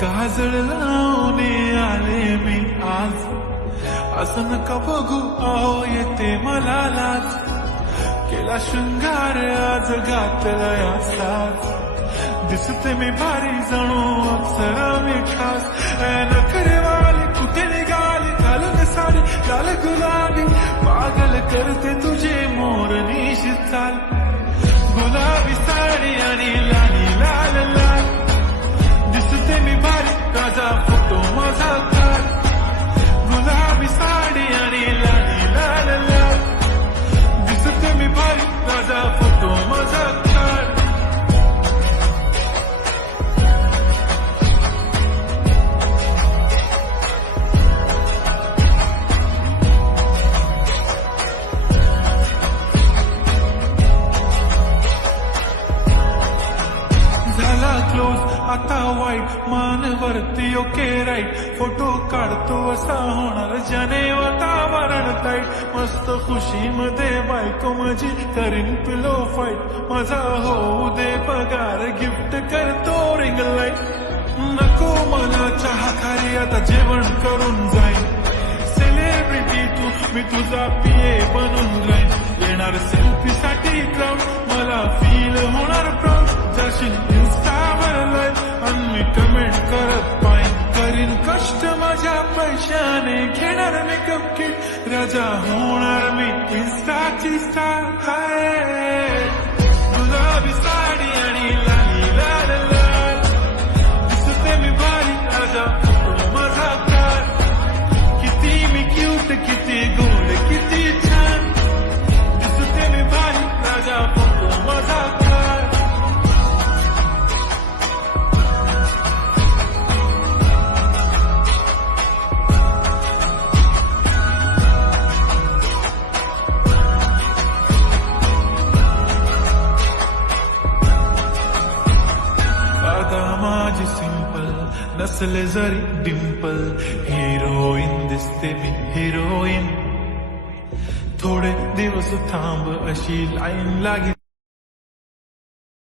काजळ लावणे आले मी आज, असं नका बघू अहो येते मला लाज. केला शृंगार आज घातला यासाच, दिसते मी भारी जणू अप्सरा मी खास. नखरेवाली कुठे निघाली घालून साडी लाल गुलाबी, पागल करते तुझे मोरनीशी चाल. गुलाबी साडी आणि लाली लाल लाल, दिसते मी भारी ताजा फोटो माझा काढ. गुलाबी साडी आणि लाली लाल लाल, दिसते मी भारी ताजा फोटो माझा काढ. झाला क्लोज आता वाईट, मानवरती ओके राईट. फोटो काढतो असा होणार ज्याने वातावरण ताईट. मस्त खुशी मध्ये बायको माझी करीन पिलो फाईट. माझा होऊ दे पगार गिफ्ट करतो रिंग लाईट. नको मला चहा खारी आता जेवण करून जाईन. सेलिब्रिटी तू मी तुझा पिये बनून राहीन. येणार सेल्फी साठी क्राऊड मला फील होणार प्राऊड. जाशील इन्स्टावर लाईव्ह आणि मी कमेंट करत पाहिन. करीन कष्ट माझ्या पैशाने घेणार मेकअप किट. राजा होणार मी इन्स्टाची स्टार. हाय गुलाबी साडी आणि लाली लाल लाल, दिसते मी भारी राजा फोटो माझा काढ. किती मी क्यूट किती गोड किती छान, दिसते मी भारी राजा फोटो माझा काढ. माझी सिंपल नसले जरी डिंपल, हिरोईन दिसते मी हिरोईन. थोडे दिवस थांब अशी लाईन लागेल.